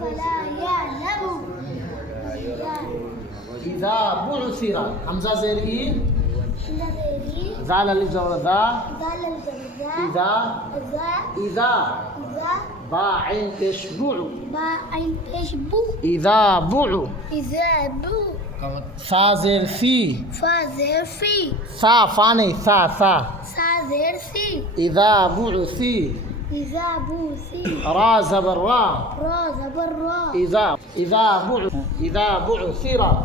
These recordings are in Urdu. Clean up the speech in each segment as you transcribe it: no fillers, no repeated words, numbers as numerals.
أفلا يعلم إذا بعثر همزة زير إيه الذي زال الجر ذا ظل الجزاء إذا إذا إذا با عين تشبع بعين تشبو إذا بعو إذا بو ثا زير في فازر في ثا فاني ثا سازر سي إذا بعثي إذا بوسي را زبر را راز برا إذا بعثر إذا بوسر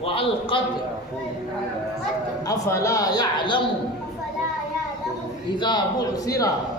وألقد أفلا يعلم أفلا يعلم إذا بعثر إذا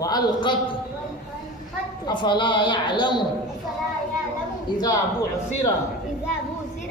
وألقد بوسر أفلا يعلم أفلا يعلم إذا بعثر إذا بوسر